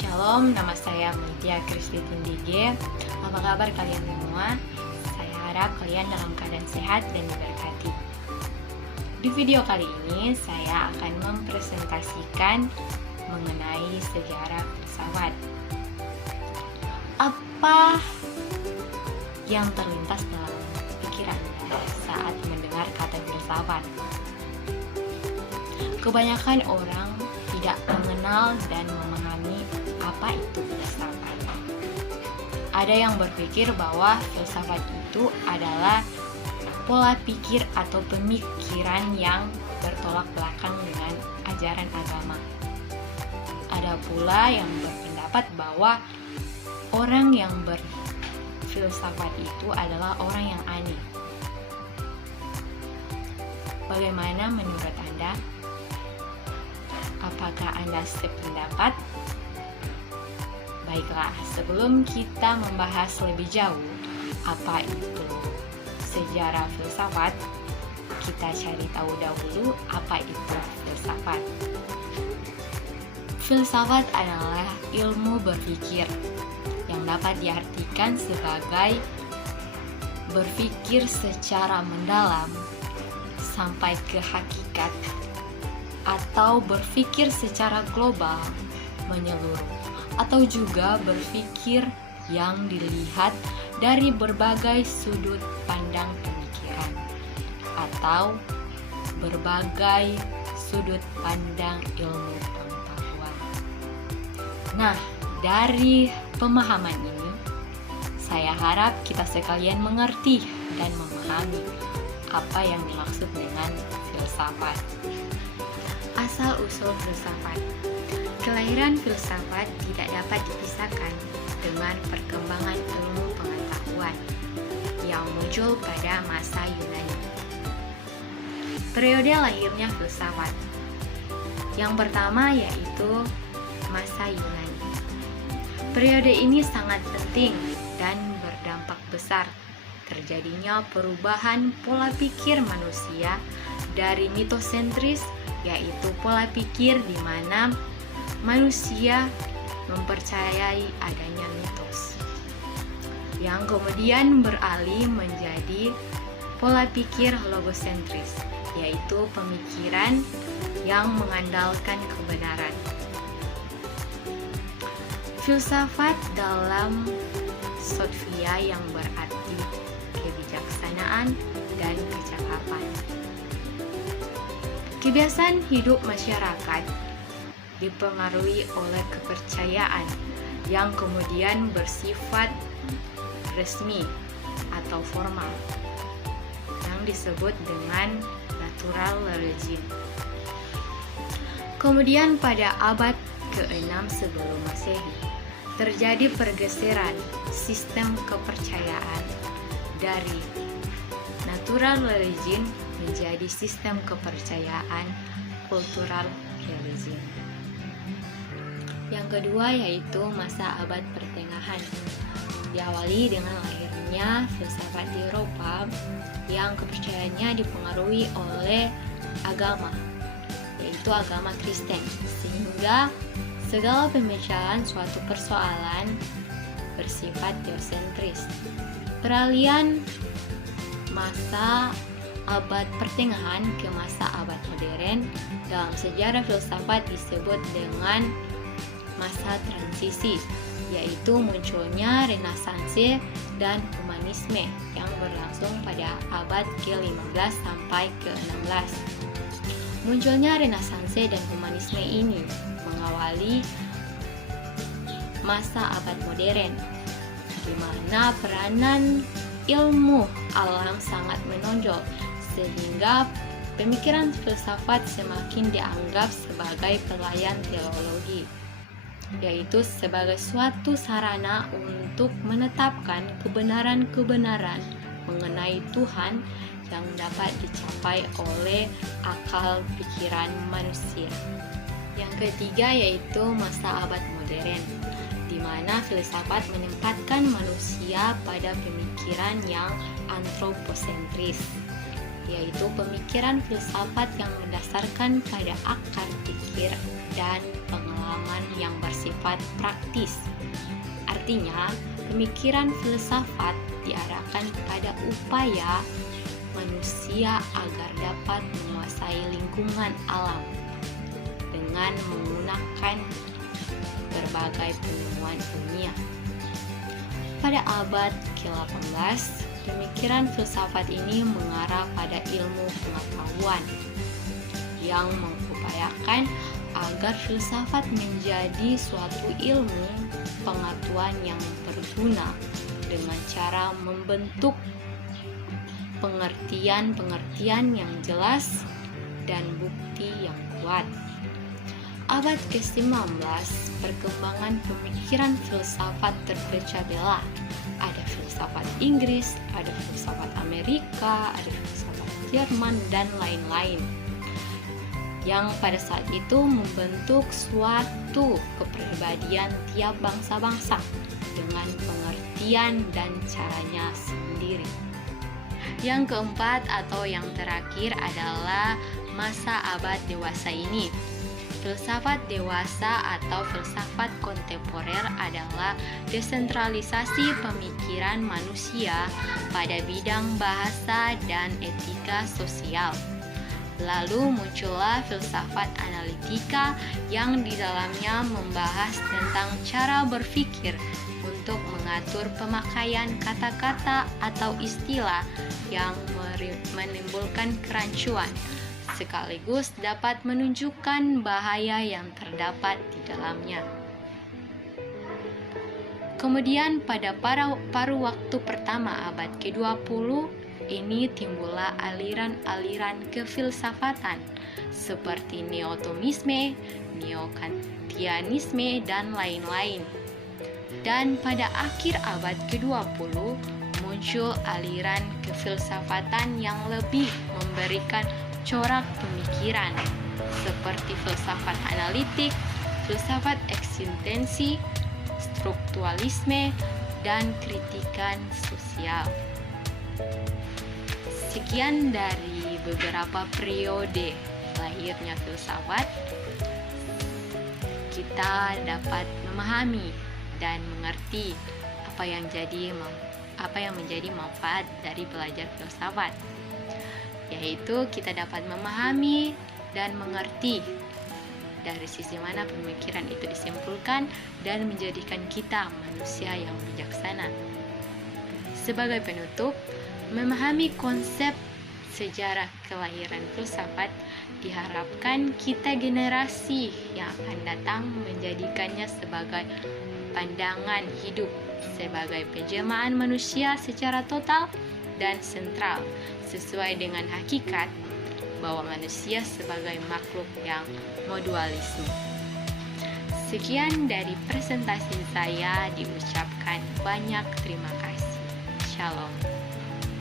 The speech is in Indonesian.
Shalom, nama saya Mutia Kristi Tindige. Apa kabar kalian semua? Saya harap kalian dalam keadaan sehat dan diberkati. Di video kali ini, saya akan mempresentasikan mengenai sejarah filsafat. Apa yang terlintas dalam pikiran Anda saat mendengar kata filsafat? Kebanyakan orang tidak mengenal dan memahami apa itu filsafat. Ada yang berpikir bahwa filsafat itu adalah pola pikir atau pemikiran yang bertolak belakang dengan ajaran agama. Ada pula yang berpendapat bahwa orang yang berfilsafat itu adalah orang yang aneh. Bagaimana menurut Anda? Apakah Anda sependapat? Baiklah, sebelum kita membahas lebih jauh apa itu sejarah filsafat, kita cari tahu dahulu apa itu filsafat. Filsafat adalah ilmu berpikir yang dapat diartikan sebagai berpikir secara mendalam sampai ke hakikat, atau berpikir secara global menyeluruh, atau juga berpikir yang dilihat dari berbagai sudut pandang pemikiran atau berbagai sudut pandang ilmu pengetahuan. Nah, dari pemahaman ini, saya harap kita sekalian mengerti dan memahami apa yang dimaksud dengan filsafat. Asal-usul filsafat. Kelahiran filsafat tidak dapat dipisahkan dengan perkembangan ilmu pengetahuan yang muncul pada masa Yunani. Periode lahirnya filsafat. Yang pertama yaitu masa Yunani. Periode ini sangat penting dan berdampak besar terjadinya perubahan pola pikir manusia dari mitosentris, yaitu pola pikir di mana manusia mempercayai adanya mitos, yang kemudian beralih menjadi pola pikir logosentris, yaitu pemikiran yang mengandalkan kebenaran. Filsafat dalam Sophia yang berarti kebijaksanaan dan kecakapan. Kebiasaan hidup masyarakat dipengaruhi oleh kepercayaan yang kemudian bersifat resmi atau formal yang disebut dengan natural religion. Kemudian pada abad ke-6 sebelum Masehi terjadi pergeseran sistem kepercayaan dari natural religion menjadi sistem kepercayaan cultural religion. Yang kedua yaitu masa abad pertengahan, diawali dengan lahirnya filsafat di Eropa yang kepercayaannya dipengaruhi oleh agama, yaitu agama Kristen, sehingga segala pembicaraan suatu persoalan bersifat teosentris. Peralihan masa abad pertengahan ke masa abad modern dalam sejarah filsafat disebut dengan masa transisi, yaitu munculnya Renaissance dan Humanisme yang berlangsung pada abad ke-15 sampai ke-16. Munculnya Renaissance dan Humanisme ini mengawali masa abad modern, di mana peranan ilmu alam sangat menonjol, sehingga pemikiran filsafat semakin dianggap sebagai pelayan teologi, yaitu sebagai suatu sarana untuk menetapkan kebenaran-kebenaran mengenai Tuhan yang dapat dicapai oleh akal pikiran manusia. Yang ketiga yaitu masa abad modern, di mana filsafat menempatkan manusia pada pemikiran yang antroposentris, yaitu pemikiran filsafat yang mendasarkan pada akar pikir dan pengalaman yang bersifat praktis. Artinya, pemikiran filsafat diarahkan pada upaya manusia agar dapat menguasai lingkungan alam dengan menggunakan berbagai penemuan ilmiah. Pada abad ke-18, pemikiran filsafat ini mengarah pada ilmu pengetahuan yang mengupayakan agar filsafat menjadi suatu ilmu pengetahuan yang berguna dengan cara membentuk pengertian-pengertian yang jelas dan bukti yang kuat. Abad ke-19, perkembangan pemikiran filsafat terpecah belah. Ada filsafat Inggris, ada filsafat Amerika, ada filsafat Jerman, dan lain-lain. Yang pada saat itu membentuk suatu kepribadian tiap bangsa-bangsa dengan pengertian dan caranya sendiri. Yang keempat atau yang terakhir adalah masa abad dewasa ini. Filsafat dewasa atau filsafat kontemporer adalah desentralisasi pemikiran manusia pada bidang bahasa dan etika sosial. Lalu muncullah filsafat analitika yang di dalamnya membahas tentang cara berpikir untuk mengatur pemakaian kata-kata atau istilah yang menimbulkan kerancuan, sekaligus dapat menunjukkan bahaya yang terdapat di dalamnya. Kemudian pada paruh waktu pertama abad ke-20 ini timbullah aliran-aliran kefilsafatan seperti neotomisme, neokantianisme, dan lain-lain. Dan pada akhir abad ke-20 muncul aliran kefilsafatan yang lebih memberikan corak pemikiran seperti filsafat analitik, filsafat eksistensi, strukturalisme, dan kritikan sosial. Sekian dari beberapa periode lahirnya filsafat. Kita dapat memahami dan mengerti apa yang menjadi manfaat dari belajar filsafat, yaitu kita dapat memahami dan mengerti dari sisi mana pemikiran itu disimpulkan dan menjadikan kita manusia yang bijaksana. Sebagai penutup, memahami konsep sejarah kelahiran filsafat diharapkan kita generasi yang akan datang menjadikannya sebagai pandangan hidup, sebagai penjelmaan manusia secara total dan sentral, sesuai dengan hakikat bahwa manusia sebagai makhluk yang mutualisme. Sekian dari presentasi saya, diucapkan banyak terima kasih. Shalom.